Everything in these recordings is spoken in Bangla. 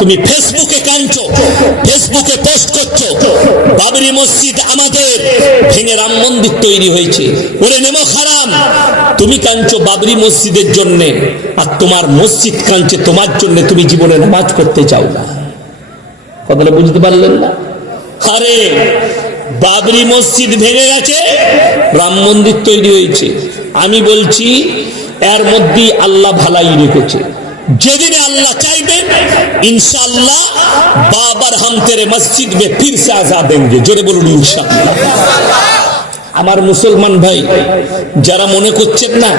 তুমি ফেসবুকে কাঁদছো, ফেসবুকে পোস্ট করছো বাবরি মসজিদ আমাদের ভেঙে রাম মন্দির তৈরি হয়েছে, ওরে নেমো হারাম। তুমি কাঁদছো বাবরি মসজিদের জন্য, আর তোমার মসজিদ কাঁদছে তোমার জন্য, তুমি জীবনে নামাজ পড়তে চাও না। কথাটা বুঝতে পারলেন না? আরে বাবরি মসজিদ ভেঙে গেছে, রাম মন্দির তৈরি হয়েছে। আমি বলছি এর মধ্যেই আল্লাহ ভালাই রেখেছে। যেদিনে আল্লাহ চাইবেন इंशाअल्लाह बाबर हम तेरे मस्जिद में फिर से आजाद देंगे। जोरे बोलুন इंशाअल्लाह। আমার মুসলমান ভাই যারা মনে করছেন না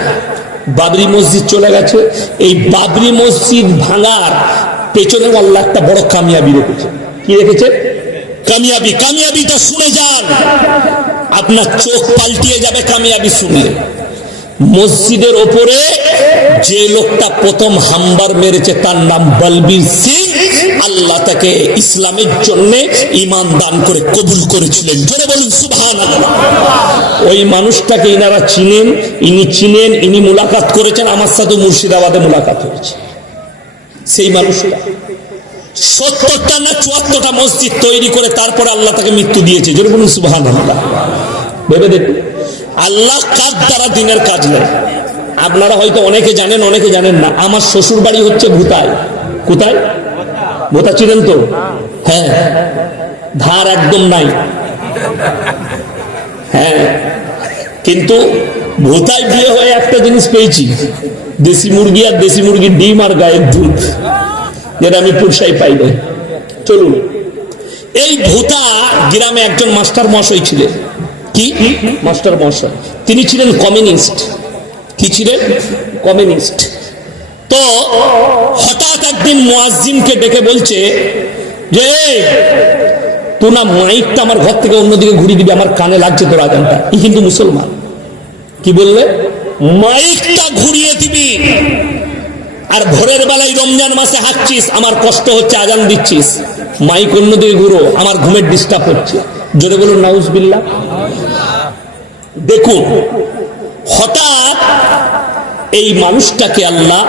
বাবরি মসজিদ চলে গেছে, এই বাবরি মসজিদ ভাঙার পেছনে আল্লাহ একটা বড় কামিয়াবি রেখেছে। কি রেখেছে? কামিয়াবি। কামিয়াবিটা শুনে যান, আপনার চোখ পাল্টিয়ে যাবে কামিয়াবি শুনলে। মসজিদের ওপরে যে লোকটা প্রথম হামবার মেরেছে তার নাম বলবীর সিং। আল্লাহ তাকে ইসলামের জন্য ঈমান দান করে কবুল করেছিলেন। জোরে বলুন সুবহানাল্লাহ। ওই মানুষটাকে ইনারা চিনেন, ইনি চিনেন, ইনি মুলাকাত করেছেন, আমার সাথে মুর্শিদাবাদে মুলাকাত হয়েছে। সেই মানুষটা ৭০টা না ৭৪টা মসজিদ তৈরি করে তারপরে আল্লাহ তাকে মৃত্যু দিয়েছে। জোরে বলুন সুবহানাল্লাহ। ভেবে দেখুন আল্লাহ কাজ দ্বারা দিনের কাজ নেয়। আপনারা হয়তো অনেকে জানেন, অনেকে জানেন না। আমার শ্বশুর বাড়ি হচ্ছে ভুতায়। কোথায়? ভুতা চিনেন তো? হ্যাঁ, ধার একদম নাই। হ্যাঁ, কিন্তু ভুতায় বিয়ে হয়ে একটা জিনিস পেয়েছি, দেশি মুরগি আর দেশি মুরগির ডিম আর গায়ের দুধ, যেটা আমি পুরসাই পাই না। চলুন, এই ভুতা গ্রামে একজন মাস্টার মশাই ছিলেন। কি মাস্টার মশাই? তিনি ছিলেন কমিউনিস্ট। কি ছিলেন? কমিউনিস্ট। তো হঠাৎ একদিন মুয়াজ্জিনকে ডেকে বলছে যে তুই না মাইকটা আমার ঘর থেকে অন্যদিকে ঘুরিয়ে দিবি, আমার কানে লাগছে তোর আজানটা। ই কিন্তু মুসলমান। কি বললে? মাইকটা ঘুরিয়ে দিবি, আর ভোরের বেলায় রমজান মাসে হাঁটছিস, আমার কষ্ট হচ্ছে, আজান দিচ্ছিস, মাইক অন্যদিকে ঘুরো, আমার ঘুমের ডিস্টার্ব হচ্ছে। জোরে বলুন নাউজুবিল্লাহ। দেখুন হঠাৎ এই মানুষটাকে আল্লাহ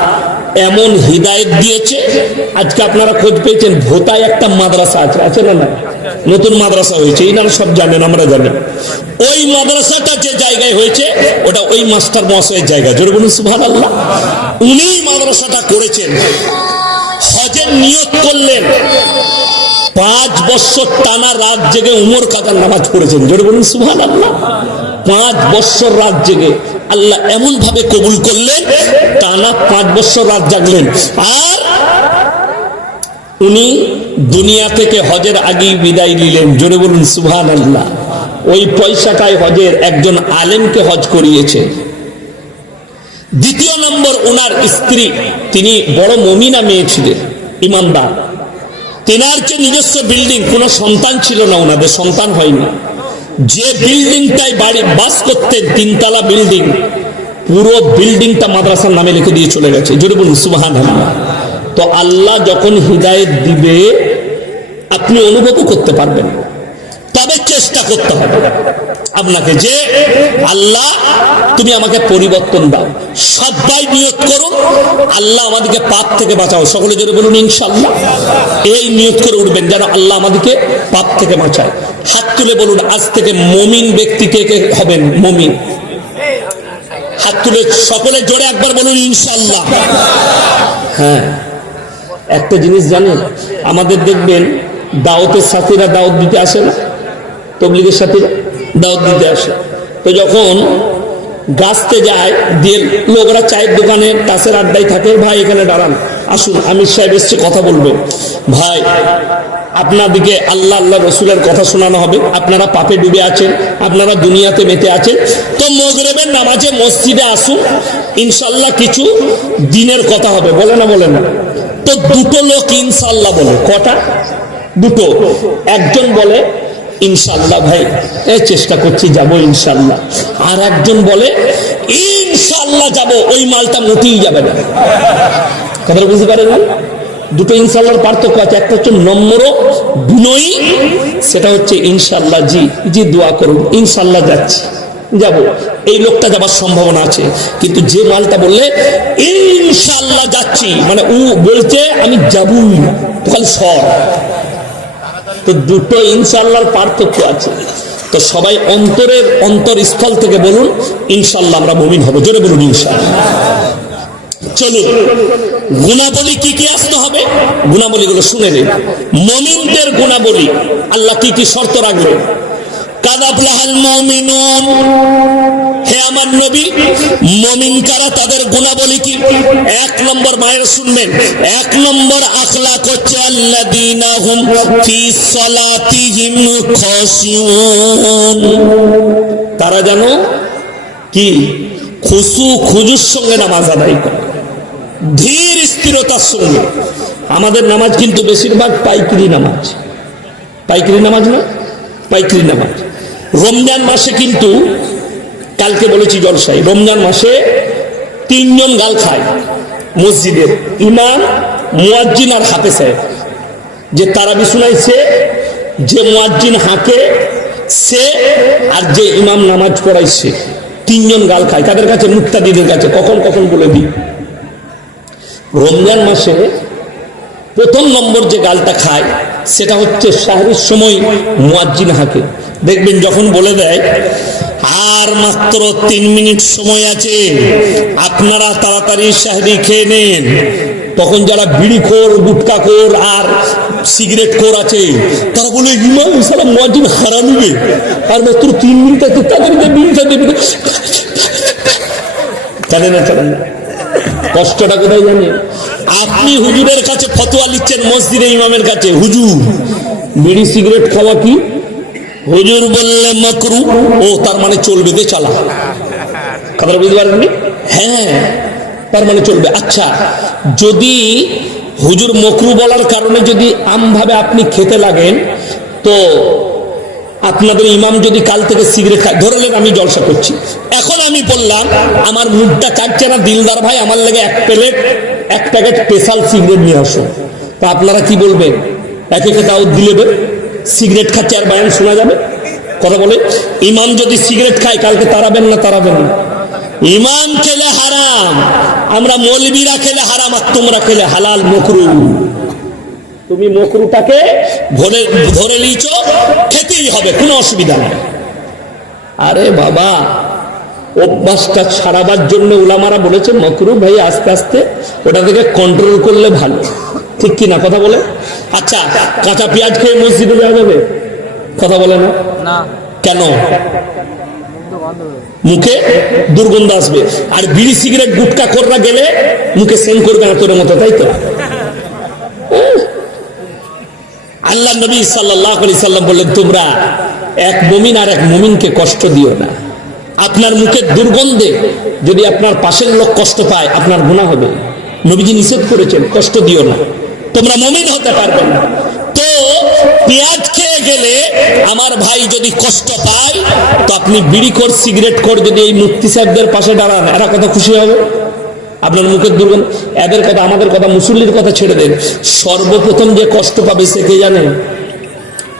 এমন হিদায়েত দিয়েছে, আজকে আপনারা খোঁজ পেয়েছেন ভোতায় একটা মাদ্রাসা আছে, আছে না? না, নতুন মাদ্রাসা হয়েছে, এই নাম সব জানেন, আমরা জানি। ওই মাদ্রাসাটা যে জায়গায় হয়েছে ওটা ওই মাস্টার মহাশয়ের জায়গা। জোরে বলুন সুবহানাল্লাহ। উনি মাদ্রাসাটা করেছেন, হজের নিয়ত করলেন, 5 বছর টানা রাত জেগে উমর কাদার নামাজ পড়েছেন। জোরে বলুন সুবহানাল্লাহ। 5 বছর রাত জেগে আল্লাহ এমন ভাবে কবুল করলেন, টানা 5 বছর রাত জাগলেন। আর উনি দুনিয়া থেকে হজের আগেই বিদায় নিলেন। জোরে বলুন সুবহানাল্লাহ। ওই পয়সাটাই হজের একজন আলেমকে হজ করিয়েছে। দ্বিতীয় নম্বর, ওনার স্ত্রী, তিনি বড় মুমিনা মেয়ে ছিলেন, ইমানদার। তেনার যে নিজস্ব বিল্ডিং, কোনো সন্তান ছিল না, ওনাদের সন্তান হয়নি। যে বিল্ডিংটাই বাড়ি বাস করতেন, 3 তলা বিল্ডিং, পুরো বিল্ডিংটা মাদ্রাসার নামে লিখে দিয়ে চলে গেছে। জোরে বলুন সুবহানাল্লাহ। তো আল্লাহ যখন হিদায়েত দিবে আপনি অনুভবও করতে পারবেন, তবে চেষ্টা করতে হবে আপনাকে যে আল্লাহ তুমি আমাকে পরিবর্তন দাও। সবাই নিয়ত করুন, আল্লাহ আমাদেরকে পাপ থেকে বাঁচাও। সকলে জোরে বলুন ইনশাআল্লাহ। এই নিয়ত করে উঠবেন যেন আল্লাহ আমাদেরকে পাপ থেকে বাঁচায়। হাত তুলে বলুন আজ থেকে মুমিন ব্যক্তি কে কে হবেন? মুমিন। হাত তুলে সকলে জোরে একবার বলুন ইনশাআল্লাহ। হ্যাঁ, একটা জিনিস জানেন, আমাদের দেখবেন দাওয়াতের সাথীরা দাওয়াত দিতে আসে না, তবলিগের সাথীরা দাওয়াত দিতে আসে। তো যখন গাছতে যায়, দিয়ে লোকরা চায়ের দোকানে তাসের আড্ডায় থাকে, ভাই এখানে দাঁড়ান, আসুন আমির সাহেব এসছে, কথা বলবেন। ভাই আপনাদেরকে আল্লাহ আল্লাহ রসুলের কথা শোনানো হবে, আপনারা পাপে ডুবে আছেন, আপনারা দুনিয়াতে মেতে আছেন, তো মাগরিবের নামাজে মসজিদে আসুন, ইনশাল্লাহ কিছু দিনের কথা হবে। বলে না? বলে না? তো দুটো লোক ইনশাল্লাহ বলে। কটা? দুটো। একজন বলে ইনশাল্লাহ ভাই চেষ্টা করছি যাবো ইনশাল্লাহ, আর একজন বলে ইনশাল্লাহ যাবো, ওই মালটা মোটেই যাবে না। কথাটা বুঝতে পারেন না? দুটো ইনশাল্লাহর পার্থক্য আছে। একটা হচ্ছে নম্র বিনয়ী, সেটা হচ্ছে ইনশাল্লাহ জি জি দোয়া করুন, ইনশাল্লাহ যাচ্ছি। যাব, এই লোকটা যাবার সম্ভাবনা আছে। কিন্তু যে মালটা বললে ইনশাআল্লাহ যাচ্ছি, মানে ও বলছে আমি যাবই না, তো খালি সর। তো দুটো ইনশাআল্লাহর পার্থক্য আছে। তো সবাই অন্তরস্থল থেকে বলুন ইনশাআল্লাহ আমরা মুমিন হব, জোরে বলুন ইনশাআল্লাহ। চলুন, গুণাবলী কি কি আসতে হবে, গুণাবলীগুলো শুনে নিন। মুমিনদের গুণাবলী আল্লাহ কি কি শর্ত রাখবেন। কাদ আফলাহাল মুমিনুন, হে আমার নবী, মুমিন কারা, তাদের গুণাবলী কি? এক নম্বর, মায়ের শুনবেন, এক নম্বর আখলাক হচ্ছে আল্লাযীনা হুম ফি সালাতিহিম খাশিউন, তারা যেন কি খুশু খুজুর সঙ্গে নামাজ আদায় করে, ধীর স্থিরতার সঙ্গে। আমাদের নামাজ কিন্তু বেশিরভাগ পাইকারি নামাজ, পাইকারি নামাজ না, পাইকারি নামাজ। রমজান মাসে কিন্তু, কালকে বলেছি জলসায়, রমজান মাসে 3 জন গাল খায় মসজিদের, ইমাম, মুয়াজ্জিন আর হাফেজ সাহেব। যে তারাবি শুনাইছে, যে মুয়াজ্জিন হাঁকে সে, আর যে ইমাম নামাজ পড়াইছে, 3 জন গাল খায়। তাদের কাছে, মুক্তাদিদের কাছে। কখন কখন বলে দিই। রমজান মাসে প্রথম নম্বর যে গালটা খায় সেটা হচ্ছে সাহরির সময় মুয়াজ্জিন হাঁকে। দেখবেন যখন বলে দেয় আর মাত্র 3 মিনিট সময় আছে, আপনারা তাড়াতাড়ি সাহরি খেয়ে নেন, তখন যারা বিড়িখোর, গুটখাখোর আর সিগারেট খোর আছে তারা বলে ইমাম সালাম মুয়াজ্জিন হারা নিবে, আর মাত্র 3 মিনিট আছে, তাদেরকে বিড়িটা দেবে। জানে না, জানে না কষ্টটা কোথায় জানেন? আপনি হুজুরের কাছে ফতোয়া লিখছেন, মসজিদে ইমামের কাছে, হুজুর বিড়ি সিগারেট খাওয়া কি? হুজুর বললে মাকরু, ও তার মানে চলবে, দে চালা। কথা বুঝতে পারেননি? হ্যাঁ, তার মানে চলবে। আচ্ছা, যদি হুজুর মকরু বলার কারণে যদি আমভাবে আপনি খেতে লাগেন, তো আপনাদের ইমাম যদি কাল থেকে সিগারেট খায়, ধরলেন আমি জলসা করছি, এখন আমি বললাম আমার মুখটা চাটছে না, দিলদার ভাই আমার লেগে 1 প্যাকেট স্পেশাল সিগারেট নিয়ে আসো, তা আপনারা কি বলবেন? একে দাওয়াত দিলে সিগারেট খাচ্ছে আর বায়ান শোনা যাবে? কথা বলে, ইমাম যদি সিগারেট খায় কালকে তাড়াবেন না? তাড়াবেন না। ইমাম খেলে হারাম, আমরা মৌলবীরা খেলে হারাম, আর তোমরা খেলে হালাল, মকরু। তুমি মকরুটাকে ধরে নিয়েছ, খেতেই হবে, কোনো অসুবিধা নেই। আরে বাবা, অভ্যাসটা ছাড়াবার জন্য উলামারা বলেছে মকরু ভাই আস্তে আস্তে ওটা থেকে কন্ট্রোল করলে ভালো, ঠিক কি না? কথা বলে। আচ্ছা, কাঁচা পেঁয়াজ খেয়ে মসজিদে যাওয়া যাবে? কথা বলে না, কেন? মুখে দুর্গন্ধ আসবে। আর বিড়ি সিগারেট গুটকা খোররা গেলে মুখে সেন করবে না তোর মতো, তাই তো? আল্লাহ নবী সাল্লাল্লাহু আলাইহি সাল্লাম বললেন, তোমরা এক মুমিন আর এক মুমিনকে কষ্ট দিও না। আপনার মুখের দুর্গন্ধে যদি আপনার পাশের লোক কষ্ট পায়, আপনার গুনাহ হবে। নবীজি নিষেধ করেছেন, কষ্ট দিও না, তোমরা মুমিন হতে পারবে না। তো পেঁয়াজ খেয়ে গেলে আমার ভাই যদি কষ্ট পায়, তো আপনি বিড়িখোর, সিগারেটখোর যদি এই মুফতি সাহেবদের পাশে দাঁড়ান, এরা কত খুশি হবে। আপনার মুখের দুর্গন্ধ, এদের কথা, আমাদের কথা, মুসল্লির কথা ছেড়ে দেন। সর্বপ্রথম যে কষ্ট পাবে সে কে জানেন?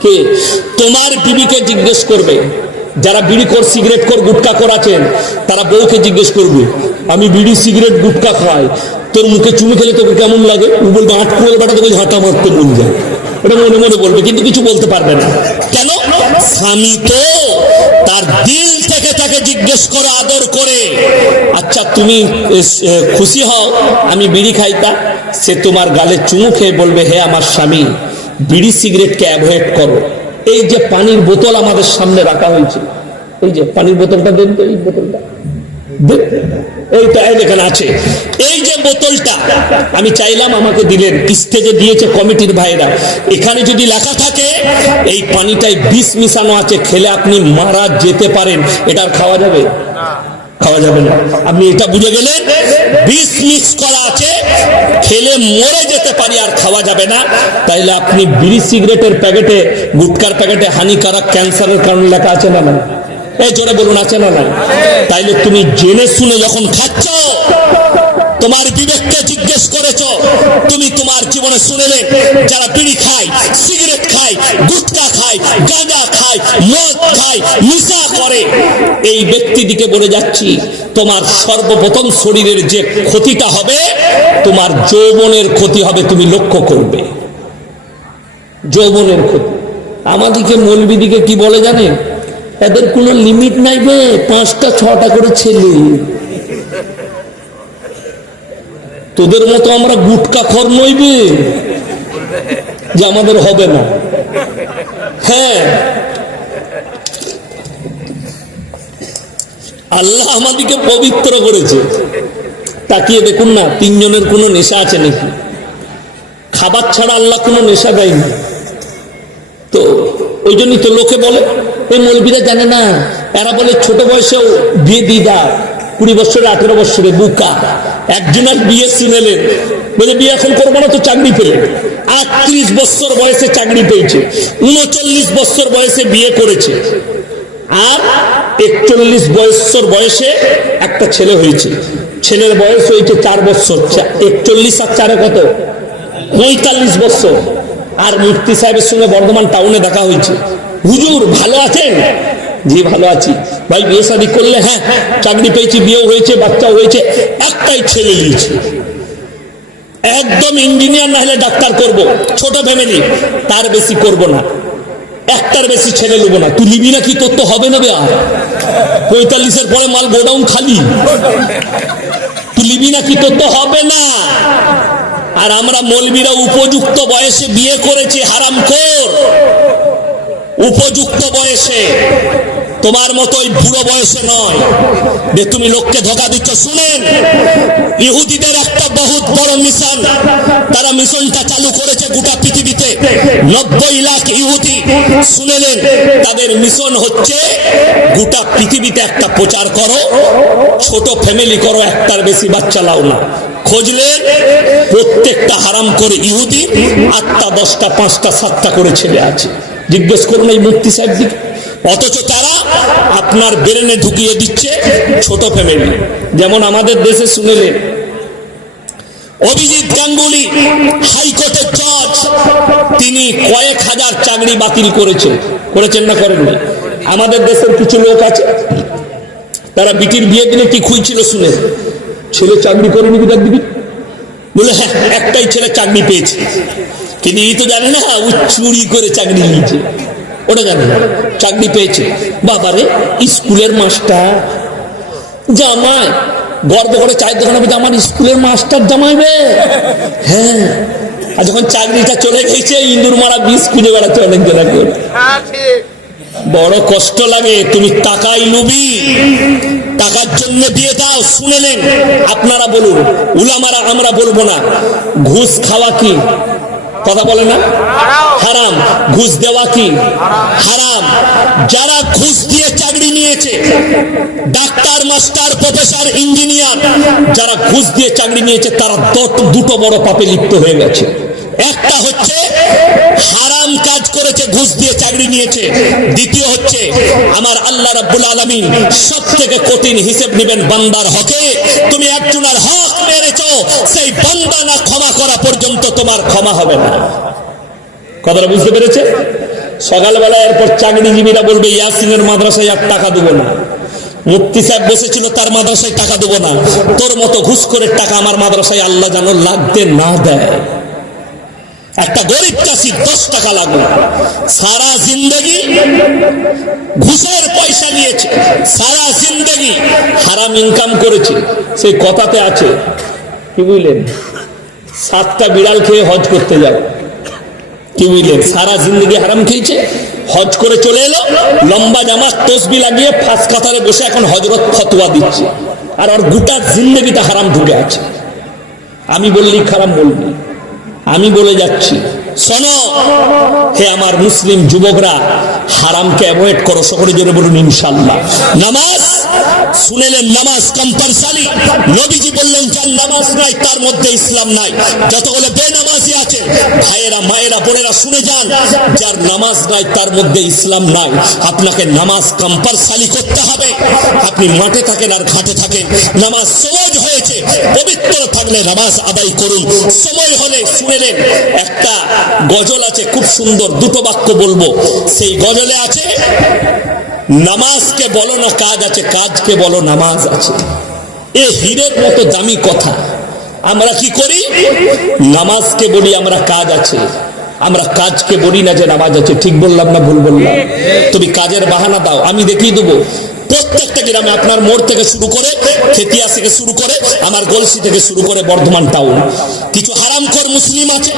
কে? তোমার বিবিকে জিজ্ঞেস করবে। যারা বিড়িখোর, সিগারেটখোর, গুটখাখোর আছেন তারা বউকে জিজ্ঞেস করবে, আমি বিড়ি, সিগারেট, গুটখা খাই, তোর মুখে চুমু খেলে তোকে কেমন লাগে? ও বলবে আটকুয়াল বেটা, তোকে ঝাঁটা মারতে মন যায়। এটা মনে মনে বলবে, কিন্তু কিছু বলতে পারবে না। কেন? স্বামী তো তার দিল থেকে তাকে জিজ্ঞেস করে, আদর করে, আচ্ছা তুমি খুশি হও আমি বিড়ি খাইতা? সে তোমার গালে চুমু খেয়ে বলবে, হে আমার স্বামী, বিড়ি সিগারেটকে অ্যাভয়েড করো। এই যে পানির বোতল আমাদের সামনে রাখা হয়েছে, এই যে পানির বোতলটা দেন তো, এই বোতলটা এইটা এখানে আছে, এই যে বোতলটা আমি চাইলাম আমাকে দিলেন, স্টেজে দিয়েছে কমিটির ভাইরা। এখানে যদি লেখা থাকে এই পানিটায় বিষ মিশানো আছে, খেলে আপনি মারা যেতে পারেন, এটা আর খাওয়া যাবে? খাওয়া যাবে না। আপনি এটা বুঝে গেলেন, বিষ মিক্স করা আছে, খেলে মরে যেতে পারি, আর খাওয়া যাবে না। তাইলে আপনি বিড়ি সিগারেটের প্যাকেটে, গুটকার প্যাকেটে হানিকারক, ক্যান্সারের কারণে লেখা আছে না? না, এই জোরে বলুন, আছে না? না। তাইলে তুমি জেনে শুনে যখন খাচ্ছ, তোমার বিবেককে জিজ্ঞেস করেছো, তুমি তোমার জীবনে শুনেলে যারা বিড়ি খায়, সিগারেট খায়, গুটখা খায়, গাঁজা খায়, মদ খায়, নেশা করে, এই ব্যক্তিদিকে বলে যাচ্ছি তোমার সর্বপ্রথম শরীরের যে ক্ষতিটা হবে, তোমার যৌবনের ক্ষতি হবে, তুমি লক্ষ্য করবে যৌবনের ক্ষতি। আমাদিকে মৌলবিদিকে কি বলে জানেন, এদের কোনো লিমিট নাই বে, 5টা 6টা করে ছেলে। তোদের মতো আমরা গুটকা খর নইবে যে আমাদের হবে না। হ্যাঁ, আল্লাহ আমাদিকে পবিত্র করেছে। তাকিয়ে দেখুন না, 3 জনের কোনো নেশা আছে নাকি? খাবার ছাড়া আল্লাহ কোনো নেশা দেয়নি। তো ওই জন্যই তো লোকে বলে এই মৌলবীরা জানে না, এরা বলে ছোট বয়সেও বিয়ে দিয়ে দেয়, 20 বছরে 18 বছরে বুকা। একজনের বিয়ে শুনেলেন, বলে বিয়ে এখন করবো না তো চাকরি পেলেন। 38 বছর বয়সে চাকরি পেয়েছে, 39 বছর বয়সে বিয়ে করেছে, আর 41 বছর বয়সে একটা ছেলে হয়েছে। ছেলের বয়স হয়েছে 4 বছর। 41 আর 4 কত? 45 বছর। আর মুফতি সাহেবের সঙ্গে বর্ধমান টাউনে দেখা হয়েছে। হুজুর ভালো আছেন? জি ভালো আছি। ভাই বিয়ে শাদী করলে? হ্যাঁ, চাকরি পেয়েছি, বিয়েও হয়েছে, বাচ্চাও হয়েছে, একটাই ছেলে নিয়েছে, একদম ইঞ্জিনিয়ার না হলে ডাক্তার করব, ছোট ফ্যামিলি, তার বেশি করব না, একটার বেশি ছেলে নেবো না। তুই নিবি নাকি? তোর তো হবে না বে, আর 45-এর পরে মাল গোডাউন খালি, তুই নিবি নাকি? তোর তো হবে না। আর আমরা মৌলবীরা উপযুক্ত বয়সে বিয়ে করেছি, হারামখোর, উপযুক্ত বয়সে, তোমার মতো ওই বুড়ো বয়সে নয় যে তুমি লোককে ধোঁকা দিচ্ছ। শুনেন, ইহুদিদের একটা বহুত বড় মিশন, তারা মিশনটা চালু করেছে গোটা পৃথিবীতে। 90 লাখ ইহুদি, শুনেলেন, তাদের মিশন হচ্ছে গোটা পৃথিবীতে একটা প্রচার করো, ছোট ফ্যামিলি করো, একটার বেশি বাচ্চা লাও না। খোঁজলে প্রত্যেকটা হারাম করে ইহুদি 8টা 10টা 5টা 7টা করে ছেলে আছে। জিজ্ঞেস করুন এই মুফতি সাহেব দিকে। অথচ তারা আপনার ব্রেনে ঢুকিয়ে দিচ্ছে ছোট ফ্যামিলি। যেমন আমাদের দেশে শুনেলে অভিজিৎ গাঙ্গুলি হাইকোর্টের জজ, তিনি কয়েক হাজার চাকরি বাতিল করেছেন না করেননি? আমাদের দেশের কিছু লোক আছে, তারা বিটির বিয়ে দিলে কি খুঁজছিল শুনে, ছেলে চাকরি করেনি কি দিবি? বলে হ্যাঁ, একটাই ছেলে চাকরি পেয়েছে, কিন্তু এই তো জানে না ও চুরি করে চাকরি নিয়েছে, ওটা জানে না, চাকরি পেয়েছে। বাবারে, স্কুলের মাস্টার জামাই, গর্ব করে চাই দোকানে বলছে আমার স্কুলের মাস্টার জামাইবে। হ্যাঁ, আর যখন চাকরিটা চলে গেছে, ইন্দুর মারা বিষ খুঁজে বেড়াচ্ছে অনেক জনা করে। বড় কষ্ট লাগে। তুমি টাকাই লুবি, টাকার জন্য দিয়ে দাও। শুনে নেন, আপনারা বলুন, উলামারা, আমরা বলবো না। ঘুষ খাওয়া কি কথা বলে না? হারাম। ঘুষ দেওয়া কি হারাম। যারা ঘুষ দিয়ে চাকরি নিয়েছে, ডাক্তার, মাস্টার, প্রফেসর, ইঞ্জিনিয়ার, যারা ঘুষ দিয়ে চাকরি নিয়েছে, তারা দুটো বড় পাপে লিপ্ত হয়ে গেছে। একটা হচ্ছে হারাম কাজ করেছে, ঘুষ দিয়ে চাকরি নিয়েছে। দ্বিতীয় হচ্ছে আমার আল্লাহ রাব্বুল আলামিন সবথেকে কঠিন হিসেব নেবেন বান্দার হকে। তুমি একজনের হক মেরেছো, সেই বান্দা না ক্ষমা করা পর্যন্ত তোমার ক্ষমা হবে না। কথাটা বুঝতে পেরেছে? সকালবেলা এরপর চাকরিজীবীরা বলবে ইয়াসিনের মাদ্রাসায় আর টাকা দেবো না। মুফতি সাহেব বসেছিল, তার মাদ্রাসায় টাকা দেবো না। তোর মতো ঘুষ করে টাকা আমার মাদ্রাসায় আল্লাহ যেন লাগতে না দেয়। একটা গরিব চাষি 10 টাকা লাগলো, সারা জিন্দগি ঘুষের পয়সা নিয়েছে, সারা জিন্দগি হারাম ইনকাম করেছে। সেই কথাতে আছে, কি বুঝলেন, 7টা বিড়াল খেয়ে হজ করতে যাও। কি বুঝলেন, সারা জিন্দগি হারাম খেয়েছে, হজ করে চলে এলো, লম্বা জামা তসবি লাগিয়ে ফাঁস কাতারে বসে এখন হজরত ফতোয়া দিচ্ছে, আর ওর গোটা জিন্দগিটা হারাম ঢুকে আছে। আমি বললি হারাম বলবি, আমি বলে যাচ্ছি, শোনো হে আমার মুসলিম যুবকরা, হারামকে অ্যাভয়েড করো। সকলে জোরে বলুন ইনশাআল্লাহ। নামাজ শুনেলেন, নামাজ কম্পালসারি। নবীজি বললেন যার নামাজ নাই তার মধ্যে ইসলাম নাই। যতগুলো বেনামাজি আছে, ভাইয়েরা, মায়েরা, বোনেরা শুনে যান, যার নামাজ নাই তার মধ্যে ইসলাম নাই। আপনাকে নামাজ কম্পালসারি করতে হবে। আপনি মাঠে থাকেন আর ঘাটে থাকেন, নামাজ সহজ হয়েছে, পবিত্র থাকলে নামাজ আদায় করুন। সময় হলে শুনেলেন, একটা গজল আছে খুব সুন্দর, দুটো বাক্য বলবো। সেই গজলে আছে, নামাজকে বলো না কাজ আছে, কাজকে বলো নামাজ আছে। এ হীরের মতো দামি কথা। আমরা কি করি? নামাজকে বলি আমরা কাজ আছে, আমরা কাজকে বলি না যে নামাজ আছে। ঠিক বললাম না ভুল বললাম? তুমি কাজের বাহানা দাও, আমি দেখিয়ে দেবো। প্রত্যেকটা গ্রামে, আপনার মোড় থেকে শুরু করে, খেতিয়া থেকে শুরু করে, আমার গলসি থেকে শুরু করে বর্ধমান টাউন, কিছু হারামখোর মুসলিম আছে,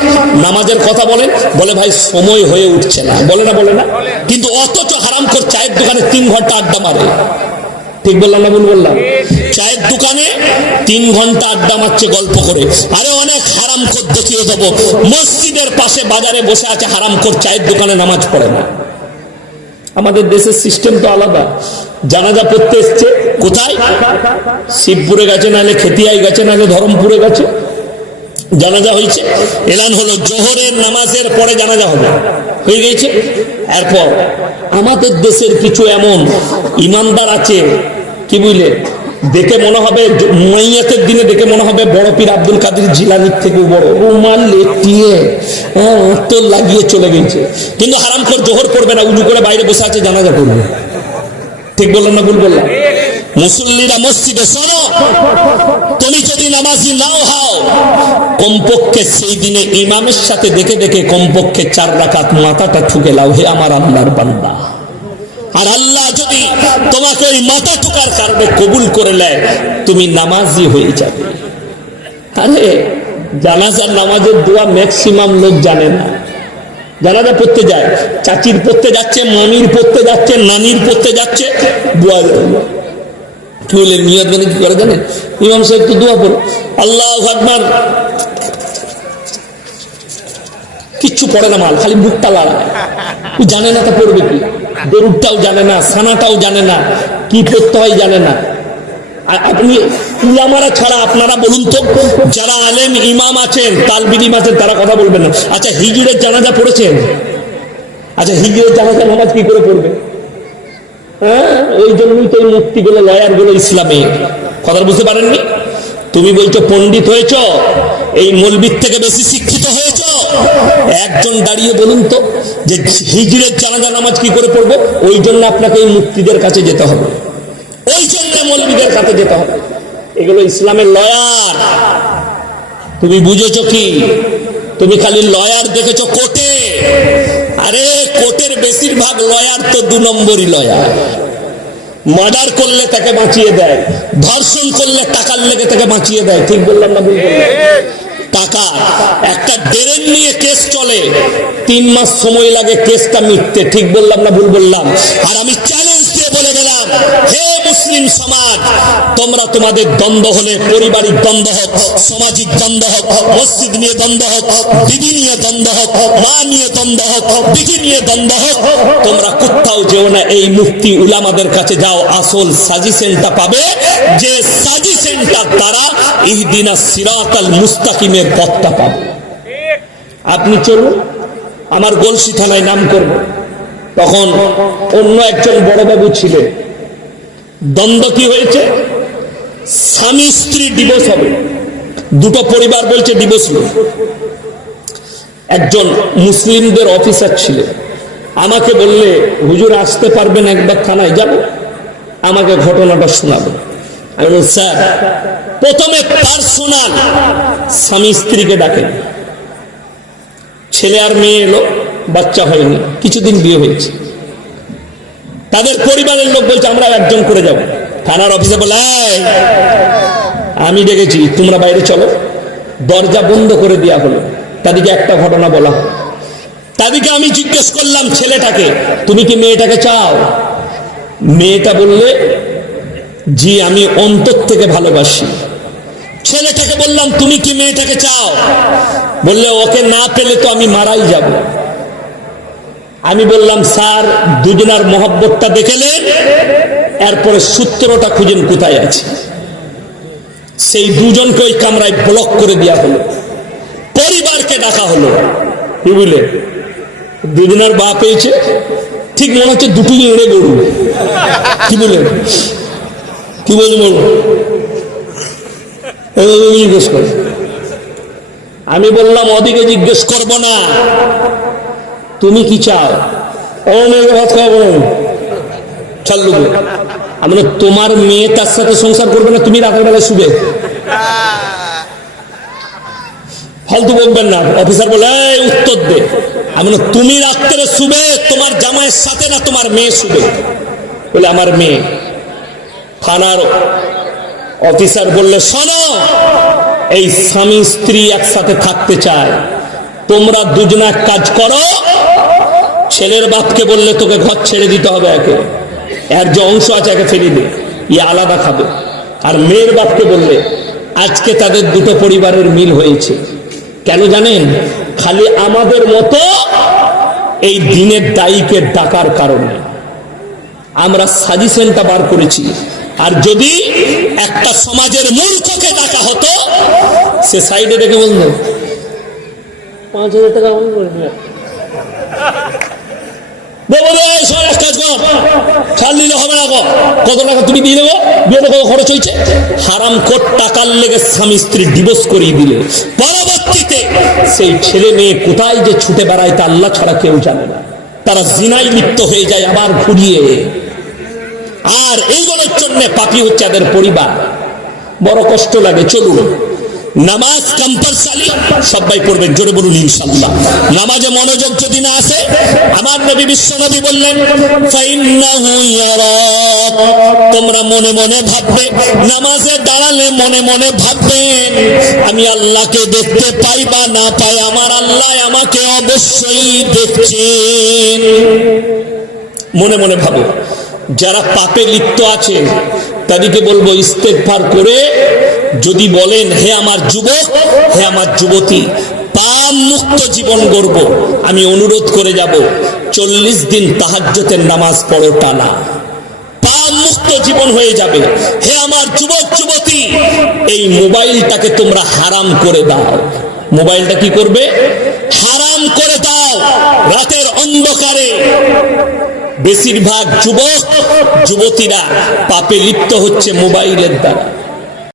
নামাজের কথা বলেন, বলে ভাই সময় হয়ে উঠছে না, বলে না বলে না? কিন্তু অথচ হারামখোর চায়ের দোকানে 3 ঘন্টা আড্ডা মারে। ঠিক বললাম না ভুল বললাম? চায়ের দোকানে 3 ঘন্টা আড্ডা মারছে গল্প করে। আরে অনেক হারামখোর দেখিয়ে দেবো, মসজিদের পাশে বাজারে বসে আছে হারামখোর, চায়ের দোকানে নামাজ পড়ে না। আমাদের দেশের সিস্টেম তো আলাদা। জানাজা পড়তে এসছে কোথায়? শিবপুরে গেছে, নাহলে খেতিয়ায় গেছে, নাহলে ধরমপুরে গেছে। জানাজা হয়েছে, এলান হলো জোহরের নামাজের পরে জানাজা হবে, হয়ে গেছে। এরপর আমাদের দেশের কিছু এমন ইমানদার আছে, কি বুঝলে, দেখে মনে হবে মাইয়াতের দিনে দেখে মনে হবে বড় পীর আব্দুল কাদের জিলানির থেকে বড়, রুমাল লেটিয়ে তো লাগিয়ে চলে গেছে। কিন্তু হারামখোর জোহর পড়বে না, উজু করে বাইরে বসে আছে, জানাজা করবে। ঠিক বললাম না ভুল বললাম? মুসল্লিরা মসজিদে, শোনো, তুমি যদি নামাজি নাও হও, কমপক্ষে সেই দিনে ইমামের সাথে দেখে দেখে কমপক্ষে 4 রাকাত মাথাটা ঠুকে লাও, হে আমার আল্লাহর বান্দা। আর আল্লাহ যদি তোমাকে ওই মাথা ঠুকার কারণে কবুল করে নেয়, তুমি নামাজি হয়ে যাবে। আরে জানাজার নামাজের দোয়া ম্যাক্সিমাম লোক জানে না। জানাজা পড়তে যায়, চাচির পড়তে যাচ্ছে, মামির পড়তে যাচ্ছে, নানির পড়তে যাচ্ছে, দোয়া কি বলে নিয়ত মানে কি করে জানেন? ইমাম সাহেব তো দোয়া পড়ে, আল্লাহু আকবার, কিচ্ছু পড়ে না, মাল খালি বুকটা লড়ায়, জানে না তা পড়বে কি, দরুদটাও জানে না, সানাটাও জানে না, কি পড়তে হয় জানে না। আপনি উলামারা ছাড়া আপনারা বলুন তো, যারা আলেম ইমাম আছেন, তালবিলিম আছেন, তারা কথা বলবেন না। আচ্ছা হিজুরের জানাজা পড়েছেন? আচ্ছা হিজুরের জানাজা নামাজ কি করে পড়বে? হ্যাঁ, ওই জন্যই তো এই মুক্তিগুলো, লয়ারগুলো ইসলামে কথা বুঝতে পারেননি। তুমি বলছো পণ্ডিত হয়েছ, এই মৌলবীর থেকে বেশি শিক্ষিত হয়েছ, একজন দাঁড়িয়ে বলুন তো যে হিজুরের জানাজা নামাজ কি করে পড়বো? ওই জন্য আপনাকে এই মুক্তিদের কাছে যেতে হবে, ওই জন্য মৌলবীদের কাছে যেতে হবে। এগুলো ইসলামের লয়ার। তুমি বুঝেছো কি? তুমি খালি লয়ার দেখেছো কোর্টে। আরে কোর্টের বেশিরভাগ লয়ার তো 2 নম্বরই লয়ার। মার্ডার করলে তাকে বাঁচিয়ে দেয়, ধর্ষণ করলে টাকার লেগে তাকে বাঁচিয়ে দেয়। ঠিক বললাম না ভুল বললাম? টাকা, একটা ড্রেন নিয়ে কেস চলে, 3 মাস সময় লাগে কেসটা মিটতে। ঠিক বললাম না ভুল বললাম? আর আমি চ্যালেঞ্জ দিয়ে বলে গেলাম, হে মুসলিম সমাজ, তোমরা তোমাদের দ্বন্দ্ব হলে, পারিবারিক দ্বন্দ্ব হোক, সামাজিক দ্বন্দ্ব হোক, মসজিদ নিয়ে দ্বন্দ্ব হোক, বিবি নিয়ে দ্বন্দ্ব হোক, মা নিয়ে দ্বন্দ্ব হোক, বিবি নিয়ে দ্বন্দ্ব হোক, তোমরা কোথাও যেও না, এই মুফতি উলামাদের কাছে যাও, আসল সাজেশনটা পাবে, যে সাজেশনটা দ্বারা ইহদিনাস সিরাতাল মুস্তাকিমের পথটা পাবে। আপনি চলুন, আমার গলসি থানায় নাম করব। তখন অন্য একজন বড়বাবু ছিলেন, দ্বন্দ্ব কি হয়েছে, স্বামী স্ত্রী ডিভোর্স হবে, 2টো পরিবার বলছে ডিভোর্স নেই। একজন মুসলিমদের অফিসার ছিলেন, আমাকে বললে হুজুর আসতে পারবেন একবার থানায়? যাব, আমাকে ঘটনাটা শোনাবে। আমি বললাম স্যার, প্রথমে পার্সোনাল স্বামী স্ত্রীকে ডাকেন, ছেলে আর মেয়ে এলো, বাচ্চা হয়নি, কিছুদিন বিয়ে হয়েছে, তাদের পরিবারের লোক বলছে আমরা একজন করে যাব। থানার অফিসে বলে আমি ডেকেছি, তোমরা বাইরে চলো। দরজা বন্ধ করে দেওয়া হলো। তাদেরকে একটা ঘটনা বলা হলো। তাদেরকে আমি জিজ্ঞেস করলাম ছেলেটাকে, তুমি কি মেয়েটাকে চাও? মেয়েটা বললে জি, আমি অন্তর থেকে ভালোবাসি। ছেলেটাকে বললাম তুমি কি মেয়েটাকে চাও? বললে ওকে না পেলে তো আমি মারাই যাব। আমি বললাম স্যার, দুজনার মহব্বতটা দেখলেন, এরপরে সূত্রটা খুঁজেন কোথায় আছে। সেই দুজনকে ওই কামরায় ব্লক করে দেওয়া হলো, পরিবারকে ডাকা হলো। কি বুঝলে, দুদিনের বা পেয়েছে, ঠিক মনে হচ্ছে দুটোই এড়ে গরু। কি বলে, কি বলবো বলবো, জিজ্ঞেস করে। আমি বললাম ওদিকে জিজ্ঞেস করবো না, তুমি কি চাও? ও মেয়েকে ভাত খাওয়াবো না, ছাড়লু। আমি তোমার মেয়ে তার সাথে সংসার করবে না, তুমি রাতের বেলায় শুবে। ফালতু বলবেন না। অফিসার বলে উত্তর দে। আমি তুমি রাত্রে শুবে তোমার জামাইয়ের সাথে না তোমার মেয়ে শুবে? বলে আমার মেয়ে। থানার অফিসার বললে শোনো, এই স্বামী স্ত্রী একসাথে থাকতে চায়, তোমরা দুজনে এক কাজ করো, ছেলের বাপকে বললে তোকে ঘর ছেড়ে দিতে হবে, একে এর যে অংশ আছে একে ফেলে দে, ই আলাদা খাবে। আর মেয়ের বাপকে বললে আজকে তাদের দুটো পরিবারের মিল হয়েছে। কেন জানেন? খালি আমাদের মতো এই দিনের দায়ীকে ডাকার কারণে আমরা সাজেশনটা বার করেছি। আর যদি একটা সমাজের মূর্খকে ডাকা হতো, সে সাইডে দেখে বলতো 5,000 টাকা কত টাকা তুমি দিয়ে দেবো, বিয়েতে কত খরচ হয়েছে, হারামখোর টাকার লেগে স্বামী স্ত্রী ডিভোর্স করিয়ে দিলে পরবর্তীতে সেই ছেলে মেয়ে কোথায় যে ছুটে বেড়ায় তা আল্লাহ ছাড়া কেউ জানে না। তারা জিনায় লিপ্ত হয়ে যায় আবার ঘুরিয়ে। আর এইগুলোর জন্য পাপী হচ্ছে তাদের পরিবার। বড় কষ্ট লাগে। চলুন, নামাজ কম্পালসারি সবাই পড়বেন, জোরে বলুন ইনশাআল্লাহ। নামাজে মনোযোগ যদি না আসে, আমার নবী বিশ্ব নবী বললেন ফাইন্নাহু ইয়ারাক, তোমরা মনে মনে ভাববে, নামাজে দাঁড়ালে মনে মনে ভাববেন আমি আল্লাহকে দেখতে পাই বা না পাই, আমার আল্লাহ আমাকে অবশ্যই দেখছেন। মনে মনে ভাবো। যারা পাপে লিপ্ত আছে তাদেরকে বলবো ইস্তেগফার করে যদি বলেন হে আমার যুবক, হে আমার যুবতী, পাপ মুক্ত জীবন গড়ব, আমি অনুরোধ করে যাব 40 দিন তাহাজ্জুদের নামাজ পড়ো টানা, পাপ মুক্ত জীবন হয়ে যাবে। হে আমার যুবক যুবতী, এই মোবাইলটাকে তোমরা হারাম করে দাও। মোবাইলটা কি করবে? হারাম করে দাও। রাতের অন্ধকারে বেশিরভাগ যুবক যুবতীরা পাপে লিপ্ত হচ্ছে মোবাইলের দ্বারা।